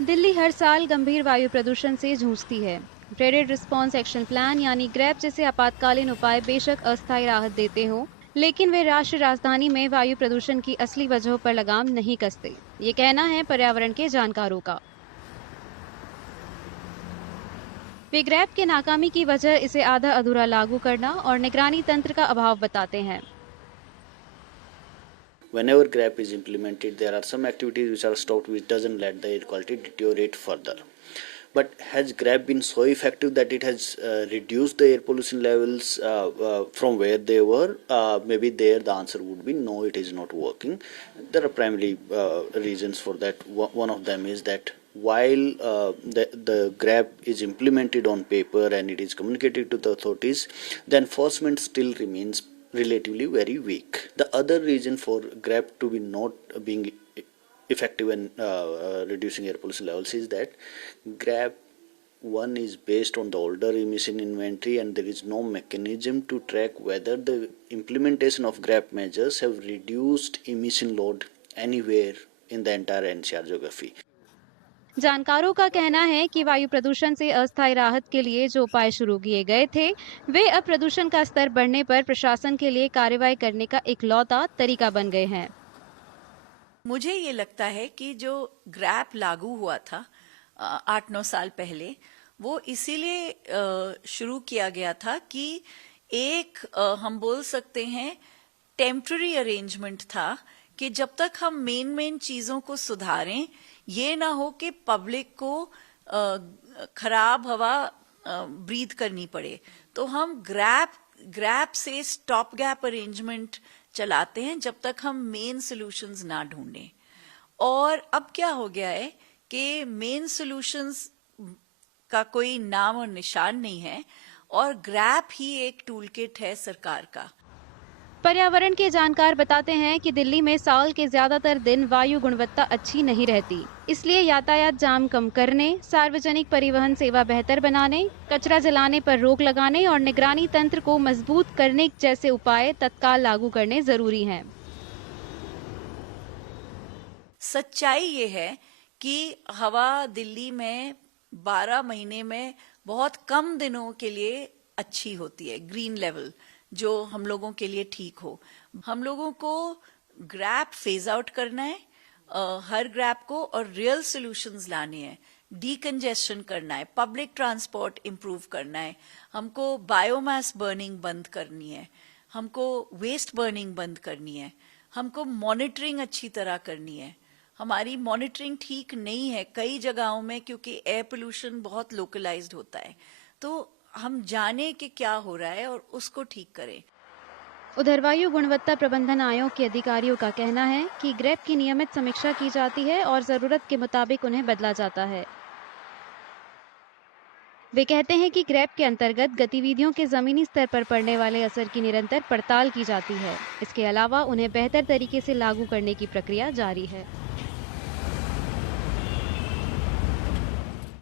दिल्ली हर साल गंभीर वायु प्रदूषण से जूझती है। ग्रेडेड रिस्पॉन्स एक्शन प्लान यानी ग्रैप जैसे आपातकालीन उपाय बेशक अस्थायी राहत देते हों, लेकिन वे राष्ट्रीय राजधानी में वायु प्रदूषण की असली वजहों पर लगाम नहीं कसते। ये कहना है पर्यावरण के जानकारों का। वे ग्रैप के नाकामी की वजह इसे आधा अधूरा लागू करना और निगरानी तंत्र का अभाव बताते हैं। Whenever GRAP is implemented, there are some activities which are stopped, which doesn't let the air quality deteriorate further. But has GRAP been so effective that it has reduced the air pollution levels from where they were? Maybe there the answer would be no, it is not working. There are primarily reasons for that. One of them is that while the GRAP is implemented on paper and it is communicated to the authorities, the enforcement still remains relatively very weak. The other reason for GRAP to be not being effective in reducing air pollution levels is that GRAP 1 is based on the older emission inventory, and there is no mechanism to track whether the implementation of GRAP measures have reduced emission load anywhere in the entire NCR geography. जानकारों का कहना है कि वायु प्रदूषण से अस्थायी राहत के लिए जो उपाय शुरू किए गए थे, वे अब प्रदूषण का स्तर बढ़ने पर प्रशासन के लिए कार्रवाई करने का इकलौता तरीका बन गए हैं। मुझे ये लगता है कि जो ग्रैप लागू हुआ था 8-9 साल पहले, वो इसीलिए शुरू किया गया था कि एक हम बोल सकते हैं टेम्पररी अरेंजमेंट था कि जब तक हम मेन चीजों को सुधारें, ये ना हो कि पब्लिक को खराब हवा ब्रीथ करनी पड़े। तो हम ग्रैप से स्टॉप गैप अरेंजमेंट चलाते हैं जब तक हम मेन सॉल्यूशंस ना ढूंढें। और अब क्या हो गया है कि मेन सॉल्यूशंस का कोई नाम और निशान नहीं है, और ग्रैप ही एक टूल किट है सरकार का। पर्यावरण के जानकार बताते हैं कि दिल्ली में साल के ज्यादातर दिन वायु गुणवत्ता अच्छी नहीं रहती। इसलिए यातायात जाम कम करने, सार्वजनिक परिवहन सेवा बेहतर बनाने, कचरा जलाने पर रोक लगाने और निगरानी तंत्र को मजबूत करने जैसे उपाय तत्काल लागू करने जरूरी हैं। सच्चाई ये है कि हवा दिल्ली में 12 महीने में बहुत कम दिनों के लिए अच्छी होती है, ग्रीन लेवल, जो हम लोगों के लिए ठीक हो। हम लोगों को ग्रैप फेज आउट करना है, हर ग्रैप को, और रियल सॉल्यूशंस लाने हैं। डीकंजेशन करना है, पब्लिक ट्रांसपोर्ट इंप्रूव करना है, हमको बायोमास बर्निंग बंद करनी है, हमको वेस्ट बर्निंग बंद करनी है, हमको मॉनिटरिंग अच्छी तरह करनी है। हमारी मॉनिटरिंग ठीक नहीं है कई जगहों में, क्योंकि एयर पोल्यूशन बहुत लोकलाइज्ड होता है। तो हम जाने कि क्या हो रहा है और उसको ठीक करें। उधर वायु गुणवत्ता प्रबंधन आयोग के अधिकारियों का कहना है कि ग्रैप की नियमित समीक्षा की जाती है और जरूरत के मुताबिक उन्हें बदला जाता है। वे कहते हैं कि ग्रैप के अंतर्गत गतिविधियों के जमीनी स्तर पर पड़ने वाले असर की निरंतर पड़ताल की जाती है। इसके अलावा उन्हें बेहतर तरीके से लागू करने की प्रक्रिया जारी है।